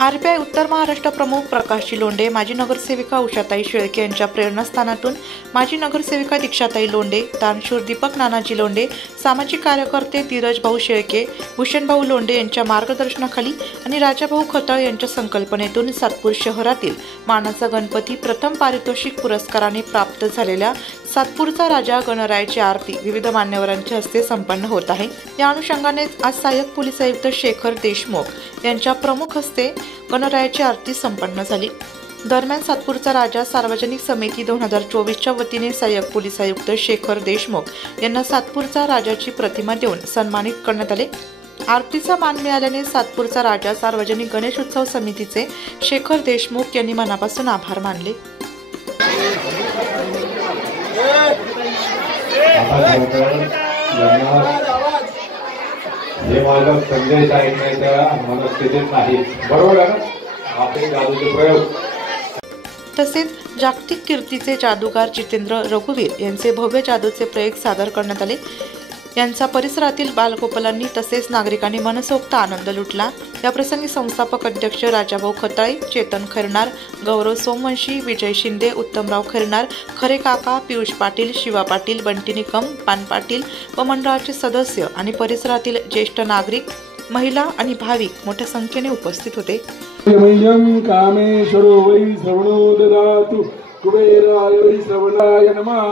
RPI उत्तर महाराष्ट्र प्रमुख प्रकाशजी लोंढे, माजी नगरसेविका उषाताई शेळके यांच्या प्रेरणास्थानातून माजी नगरसेविका दीक्षाताई लोंढे, दानशूर दीपक नानाजी लोंढे, सामाजिक कार्यकर्ते धीरज भाऊ शेळके, भूषणभाऊ लोंढे यांच्या मार्गदर्शनाखाली आणि राजाभाऊ खताळ यांच्या संकल्पनेतून सातपूर शहरातील मानाचा गणपती प्रथम पारितोषिक पुरस्काराने प्राप्त झालेल्या सातपूरचा राजा गणरायाची आरती विविध मान्यवरांच्या हस्ते संपन्न होत आहे। या अनुषंगाने आज सहाय्यक पोलीस आयुक्त शेखर देशमुख यांच्या प्रमुख हस्ते गणरायाची आरती संपन्न झाली। दरम्यान सातपूरचा राजा सार्वजनिक समिती 2024च्या वतीने सहाय्यक पोलीस आयुक्त शेखर देशमुख यांना सातपूरचा राजाची प्रतिमा देऊन सन्मानित करण्यात आले। आरतीचा मान मिळाल्याने सातपूरचा राजा सार्वजनिक गणेश उत्सव समितीचे शेखर देशमुख यांनी मनापासून आभार मानले। हे माझा संदेश ऐकण्याच्या मनस्थितीत नाही, बरोबर आहे ना? आपले जादूचे प्रयोग। तसेच जागतिक कीर्तीचे जादूगार जितेंद्र रघुवीर यांचे भव्य जादूचे प्रयोग सादर करण्यात आले। यांचा परिसरातील बालगोपालांनी तसेच नागरिकांनी मनसोक्त आनंद लुटला। या प्रसंगी संस्थापक अध्यक्ष राजाभाऊ खताळे, चेतन खैरनार, गौरव सोमवंशी, विजय शिंदे, उत्तमराव खैरनार, खरे काका, पियुष पाटील, शिवा पाटील, बंटी निकम, पान पाटील व मंडळाचे सदस्य आणि परिसरातील ज्येष्ठ नागरिक, महिला आणि भाविक मोठ्या संख्येने उपस्थित होते। कामेश्वरो वै श्रवणो ददातु कुबेराय वै श्रवणाय नमः।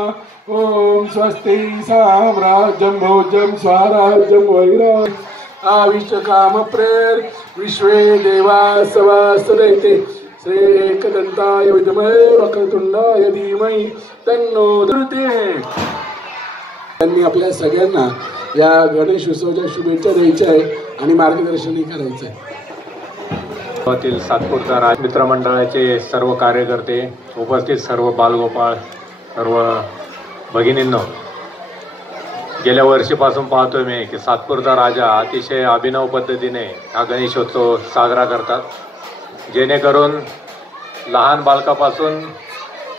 ओम स्वस्ति साम्राज्यं भोज्यं स्वराज्यं वैराग्यं आविष्ट काम प्रेर विश्वे देवा सवासदैते श्री एकदंताय विद्महे वक्रतुंडाय धीमहि तन्नो धृते। त्यांनी आपल्या सगळ्यांना या गणेश उत्सवाच्या शुभेच्छा द्यायच्या आहे आणि मार्गदर्शनही करायचं आहे। सातपूरचा राज मित्रमंडळाचे सर्व कार्यकर्ते, उपस्थित सर्व बालगोपाळ, सर्व भगिनींनो, गेल्या वर्षीपासून पाहतोय मी की सातपूरचा राजा अतिशय अभिनव पद्धतीने हा गणेशोत्सव साजरा करतात, जेणेकरून लहान बालकापासून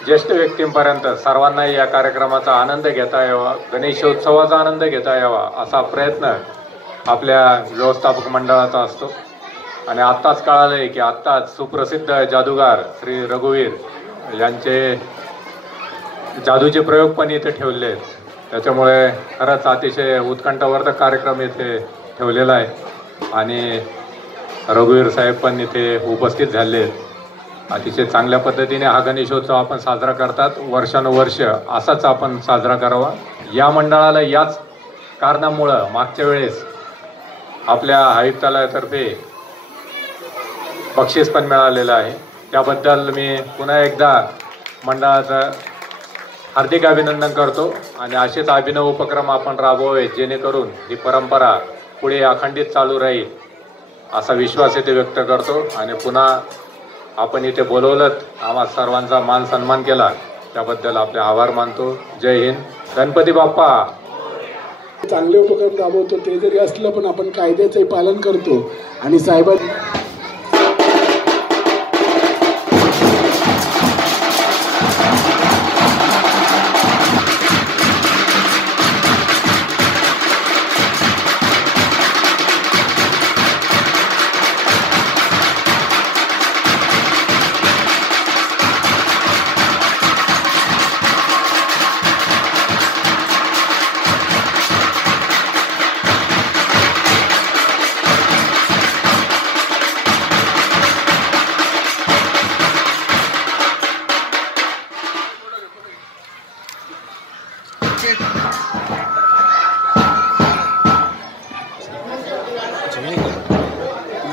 ज्येष्ठ व्यक्तींपर्यंत सर्वांना या कार्यक्रमाचा आनंद घेता यावा, गणेशोत्सवाचा आनंद घेता यावा असा प्रयत्न आपल्या व्यवस्थापक मंडळाचा असतो। आणि आत्ताच कळालं आहे की आत्ताच सुप्रसिद्ध जादूगार श्री रघुवीर यांचे जादूचे प्रयोग पण इथे ठेवले आहेत, त्याच्यामुळे खरंच अतिशय उत्कंठावर्धक कार्यक्रम इथे ठेवलेला आहे आणि रघुवीर साहेब पण इथे उपस्थित झाले आहेत। अतिशय चांगल्या पद्धतीने हा गणेशोत्सव आपण साजरा करतात, वर्षानुवर्ष असाच आपण साजरा करावा। या मंडळाला याच कारणामुळं मागच्या वेळेस आपल्या आयुक्तालयातर्फे बक्षीस पण मिळालेलं आहे, त्याबद्दल मी पुन्हा एकदा मंडळाचं हार्दिक अभिनंदन करतो आणि असेच अभिनव उपक्रम आपण राबवावे जेणेकरून ही परंपरा पुढे अखंडित चालू राहील असा विश्वास इथे व्यक्त करतो। आणि पुन्हा आपण इथे बोलवलं, आम्हा सर्वांचा मान सन्मान केला, त्याबद्दल आपले आभार मानतो। जय हिंद, गणपती बाप्पा। चांगले उपक्रम राबवतो ते जरी असलं पण आपण कायद्याचे पालन करतो आणि साहेबांनी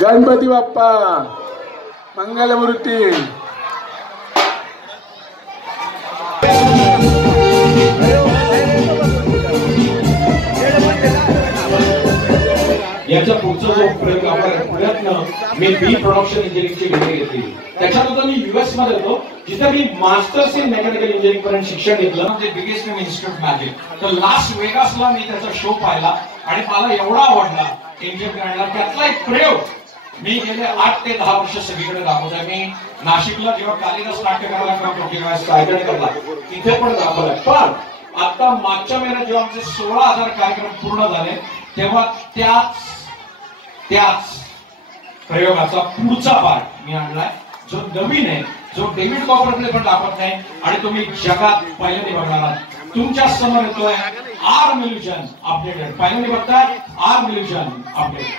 गणपती बाप्पा मंगलमूर्ती। याचा पुढचा जो प्रयोग प्रयत्न मी बी प्रोडक्शन इंजिनिअरिंगची डिग्री घेतली, त्याच्यानंतर मी यूएस मध्ये होतो जिथे मी मास्टर्स इन मेकॅनिकल इंजिनिअरिंग पर्यंत शिक्षण घेतलं, म्हणजे बिगेस्ट इन्स्टिट्यूट मॅजिक। तर लास वेगासला मी त्याचा शो पाहिला आणि मला एवढा आवडला इंजिनिअर करायला, त्यातला एक प्रयोग मी गेले 8 ते 10 वर्ष सगळीकडे दाखवतोय। मी नाशिकला जेव्हा कालिदास नाट्यकला करला तिथे पण दाखवलाय, पण आता मागच्या महिन्यात जेव्हा आमचे 16,000 कार्यक्रम पूर्ण झाले तेव्हा त्याच प्रयोगाचा पुढचा पार्ट मी आणलाय, जो नवीन आहे, जो डेव्हिड कॉपरफिल्ड पण दाखवत नाही आणि तुम्ही जगात पहिल्यांदा बघणार आहात. तुमच्या समोर येतोय आर्म इल्युजन अपडेटेड. पहिल्यांदा बघताय आर्म इल्युजन अपडेट.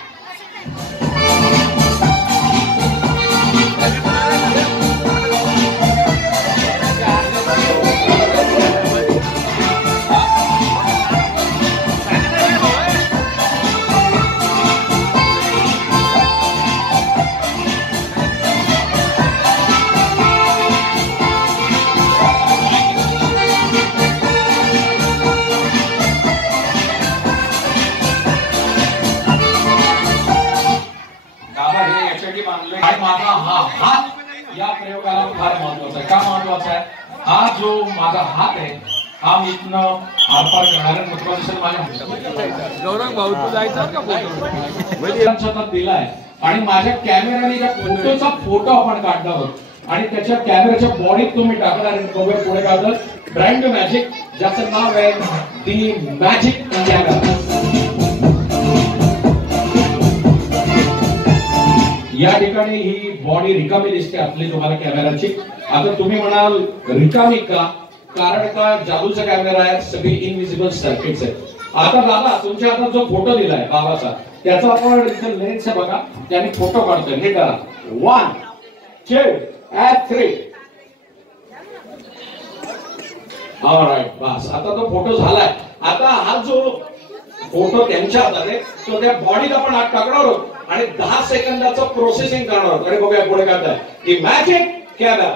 आणि माझा हा हात या प्रयोगाला फार महत्वाचा आहे. का महत्वाचा आहे? हा जो माझा हात आहे हा मी इथनं आरपार करणाऱ्या गौरव भाऊ तू जायचं का फोटो दिलाय आणि माझ्या कॅमेऱ्याने त्या फोटोचा फोटो आपण काढणार आहोत आणि त्याच्या कॅमेऱ्याच्या बॉडीत तुम्ही टाकणार आहे. बघूया पुढे काय होतं. ब्रँड मॅजिक, ज्याचं नाव आहे दी मॅजिक कॅमेरा. या ठिकाणी ही बॉडी रिकामी दिसते आपली तुम्हाला कॅमेराची. आता तुम्ही म्हणाल रिकामी का? कारण का जादूचा कॅमेरा आहे, सगळी इनविजिबल सर्किट्स आहेत. आता दादा तुमच्या हातात जो फोटो दिलाय बाबाचा, त्याचा आपण इथे लेन्स आहे बघा, त्याने फोटो काढतोय. हे करा 1 2 and 3. ऑलराइट, बस आता तो फोटो झालाय. आता हा जो फोटो त्यांच्या हातात आहे तो त्या बॉडीत आपण हात टाकणार आहोत आणि 10 सेकंदाचं प्रोसेसिंग करणार आहोत. आणि बघूया पुढे काय आहे. ती मॅजिक कॅमेरा.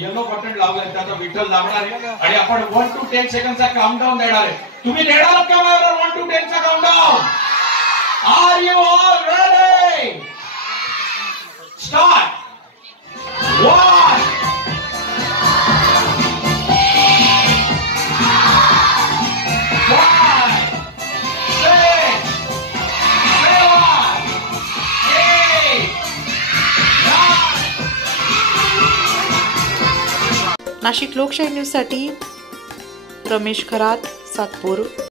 येलो बटन लावलंय, त्याचा विठ्ठल लागणार आहे आणि आपण 1 to 10 सेकंडचा काउंटडाऊन देणार आहे. तुम्ही देणार का माझ्यावर 1 to 10 चा countdown? Are you all ready? Start. 1 5 6 7 8 9. Nashik लोकशाही न्यूजसाठी रमेश खरात, सातपूर.